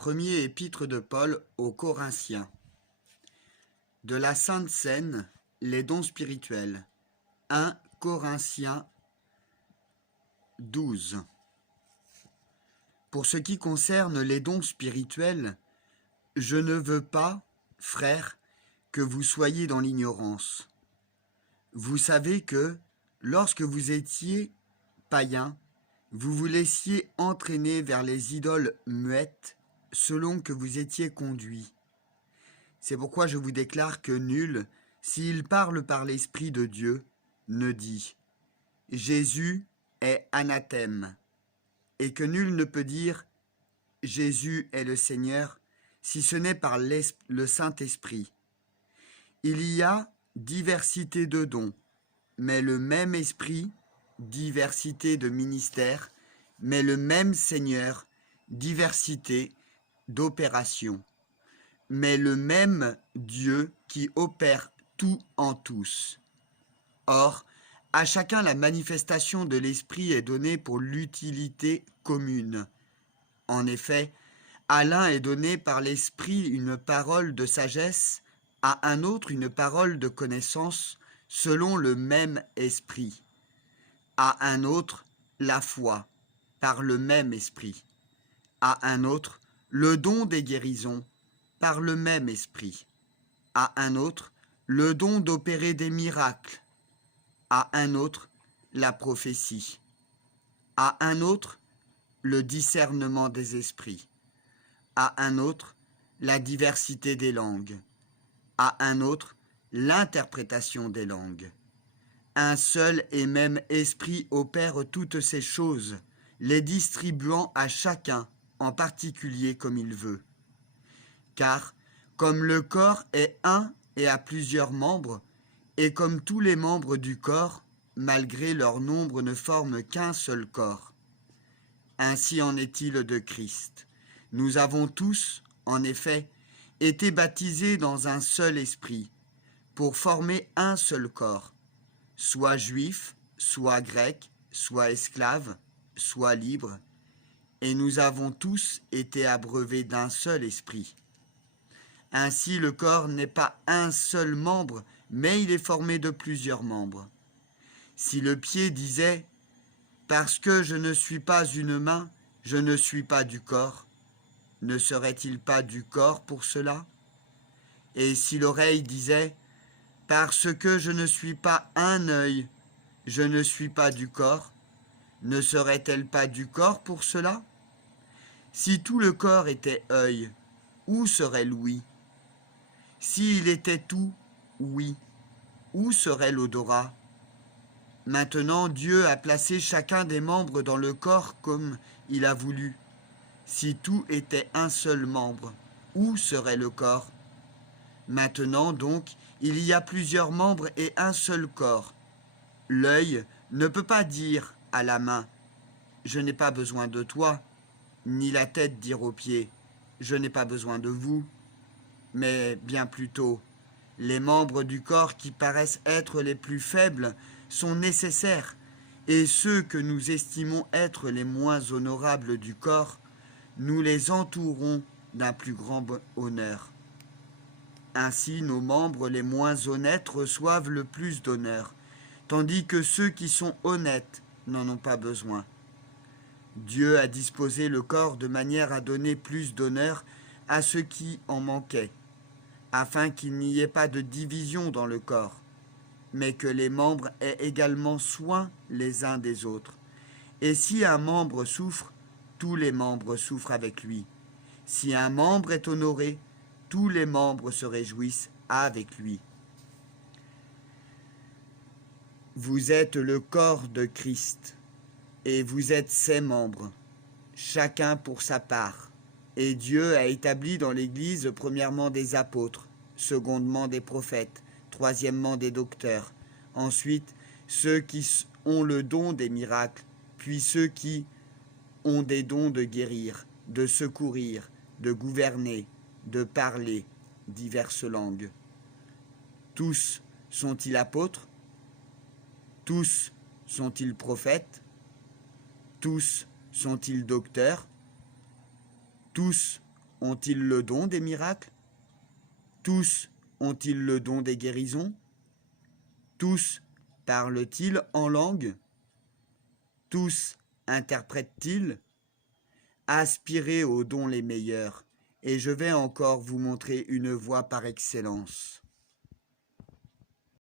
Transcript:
Premier épître de Paul aux Corinthiens. De la Sainte Seine, les dons spirituels. 1 Corinthiens 12. Pour ce qui concerne les dons spirituels, je ne veux pas, frères, que vous soyez dans l'ignorance. Vous savez que, lorsque vous étiez païens, vous vous laissiez entraîner vers les idoles muettes selon que vous étiez conduits. C'est pourquoi je vous déclare que nul, s'il parle par l'Esprit de Dieu, ne dit « Jésus est anathème » et que nul ne peut dire « Jésus est le Seigneur » si ce n'est par le Saint-Esprit. Il y a diversité de dons, mais le même Esprit, diversité de ministères, mais le même Seigneur, diversité d'opérations, mais le même Dieu qui opère tout en tous. Or, à chacun la manifestation de l'Esprit est donnée pour l'utilité commune. En effet, à l'un est donné par l'Esprit une parole de sagesse, à un autre une parole de connaissance, selon le même Esprit. À un autre, la foi, par le même Esprit. À un autre, le don des guérisons, par le même Esprit. À un autre, le don d'opérer des miracles. À un autre, la prophétie. À un autre, le discernement des esprits. À un autre, la diversité des langues. À un autre, l'interprétation des langues. Un seul et même esprit opère toutes ces choses, les distribuant à chacun en particulier comme il veut. Car, comme le corps est un et a plusieurs membres, et comme tous les membres du corps, malgré leur nombre, ne forment qu'un seul corps, ainsi en est-il de Christ. Nous avons tous, en effet, été baptisés dans un seul esprit, pour former un seul corps, soit juif, soit grec, soit esclave, soit libre, et nous avons tous été abreuvés d'un seul esprit. Ainsi le corps n'est pas un seul membre, mais il est formé de plusieurs membres. Si le pied disait « Parce que je ne suis pas une main, je ne suis pas du corps », ne serait-il pas du corps pour cela? Et si l'oreille disait « Parce que je ne suis pas un œil, je ne suis pas du corps », ne serait-elle pas du corps pour cela? Si tout le corps était œil, où serait l'ouïe? S'il était tout, oui, où serait l'odorat? Maintenant, Dieu a placé chacun des membres dans le corps comme il a voulu. Si tout était un seul membre, où serait le corps? Maintenant donc, il y a plusieurs membres et un seul corps. L'œil ne peut pas dire à la main « Je n'ai pas besoin de toi », ni la tête dire aux pieds « Je n'ai pas besoin de vous », mais bien plutôt « Les membres du corps qui paraissent être les plus faibles sont nécessaires, et ceux que nous estimons être les moins honorables du corps, nous les entourons d'un plus grand honneur. Ainsi, nos membres les moins honnêtes reçoivent le plus d'honneur, tandis que ceux qui sont honnêtes n'en ont pas besoin. Dieu a disposé le corps de manière à donner plus d'honneur à ceux qui en manquaient, afin qu'il n'y ait pas de division dans le corps, mais que les membres aient également soin les uns des autres. Et si un membre souffre, tous les membres souffrent avec lui. Si un membre est honoré, tous les membres se réjouissent avec lui. Vous êtes le corps de Christ, et vous êtes ses membres, chacun pour sa part. Et Dieu a établi dans l'Église premièrement des apôtres, secondement des prophètes, troisièmement des docteurs, ensuite ceux qui ont le don des miracles, puis ceux qui ont des dons de guérir, de secourir, de gouverner, de parler diverses langues. Tous sont-ils apôtres? Tous sont-ils prophètes? Tous sont-ils docteurs? Tous ont-ils le don des miracles? Tous ont-ils le don des guérisons? Tous parlent-ils en langue? Tous interprètent-ils? Aspirez aux dons les meilleurs, et je vais encore vous montrer une voie par excellence.